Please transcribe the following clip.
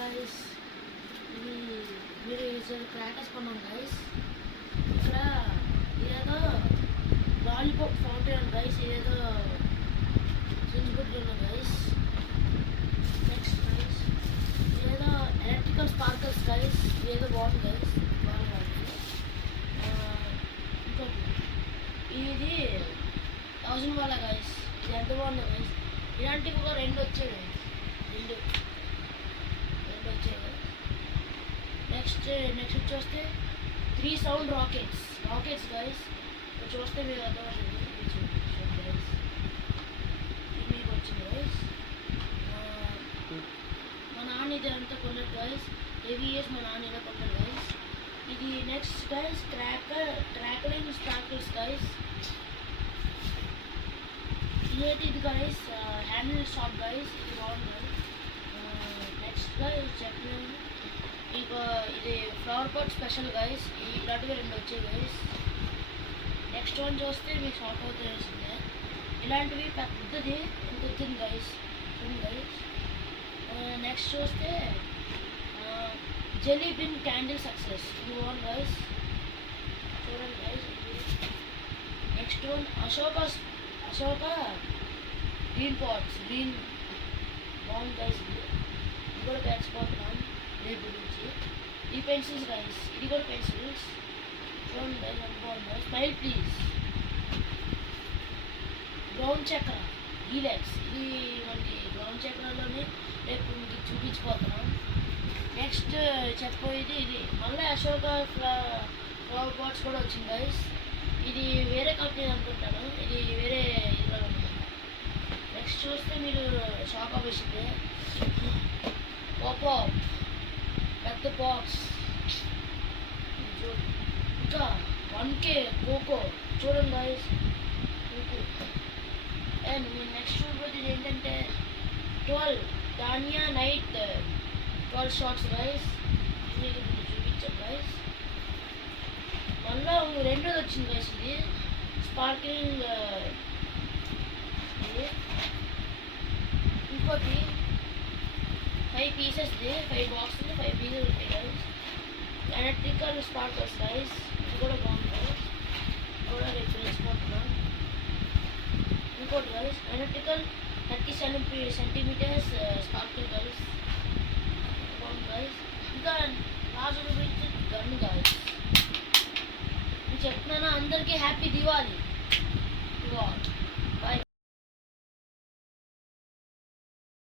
గైస్ ఇది మీరు క్రాకర్స్ కొన్నాం గైస్. ఇక్కడ ఇదేదో లాలీపాప్ ఫౌంటైన్ గైస్, ఇదేదో చించుబుడ్లు గైస్. నెక్స్ట్ గైస్ ఇదేదో ఎలక్ట్రికల్ స్పార్కల్స్ గైస్, ఇదేదో బాగుంది గైస్, బాగా ఇంకోటి ఇది 1000 వాళ్ళ గైస్. ఇది ఎంత బాగుంది గైస్. ఇలాంటివి ఒక రెండు వచ్చాయి గైస్, రెండు వచ్చాయి గైస్. నెక్స్ట్ వచ్చేస్తే 3 సౌండ్ రాకెట్స్ గైస్. చూస్తే మీరు అర్థమవుతుంది గైస్. ఇది మీకు వచ్చింది గైస్. మా నాన్న ఇది అంతా కొన్నాడు గైస్. హెవీ ఇయర్స్ మా నాన్న ఇలా కొన్నాడు గైస్. ఇది నెక్స్ట్ గైస్ క్రాకలింగ్ స్పార్కిల్స్ గైస్. ఇది గైస్ హ్యాండిల్ షాప్ గైస్, ఇది బాగుంది. నెక్స్ట్ గైస్ చెప్పలేదు ఇక ఇది ఫ్లవర్ పాట్ స్పెషల్ గైస్. ఇలాంటివి రెండు వచ్చాయి గైస్. నెక్స్ట్ వన్ చూస్తే మీకు షాప్ అవుతుందే. ఇలాంటివి పెద్దది ఎంత వచ్చింది గైస్, చూడండి గైస్. నెక్స్ట్ చూస్తే జెల్లీ బిన్ క్యాండిల్ సక్సెస్, ఇది బాగుంది గైస్, చూడండి guys. Next one Ashoka green pots, green బాగుంది గైస్. ఇది కూడా పెంచుకోతున్నాం రేపు గురించి. ఈ పెన్సిల్స్ గైస్, ఇది కూడా పెన్సిల్స్, చూడండి గైస్ ఎంత బాగుంది. Smile please. బ్రౌన్ చక్ర డీలక్స్, ఇది మనకి బ్రౌన్ చక్రలోనే రేపు మీకు చూపించిపోతున్నాం. నెక్స్ట్ చెప్పబోయేది ఇది మళ్ళీ అశోక ఫ్లవర్ పాట్స్ కూడా వచ్చింది గైస్. ఇది వేరే కంపెనీ అనుకుంటాను, ఇది వేరే ఇదిలో ఉంది. నెక్స్ట్ చూస్తే మీరు షాక్ అవ్వేసింది. పాప్ పెద్ద బాక్స్, ఇంకా 1K కోకో, చూడండి గైస్. అండ్ మీరు నెక్స్ట్ చూడబోయేది ఏంటంటే 12 ధాన్యా నైట్ 12 షార్ట్స్ గైస్. మీకు చూపించాం గైస్. మళ్ళీ రెండోది వచ్చింది గైస్, ఇది స్పార్కింగ్. ఇది ఇంకోటి 5 పీసెస్ది, 5 బాక్స్ది 5 పీసెస్ ఉంటాయి గైస్. ఎలక్ట్రికల్ స్పార్కర్స్ గైస్, ఇది కూడా బాగుంది గైస్, కూడా రేపు తెలుసుకుంటున్నాం. ఇంకోటి గైస్ ఎలక్ట్రికల్ 37 సెంటీమీటర్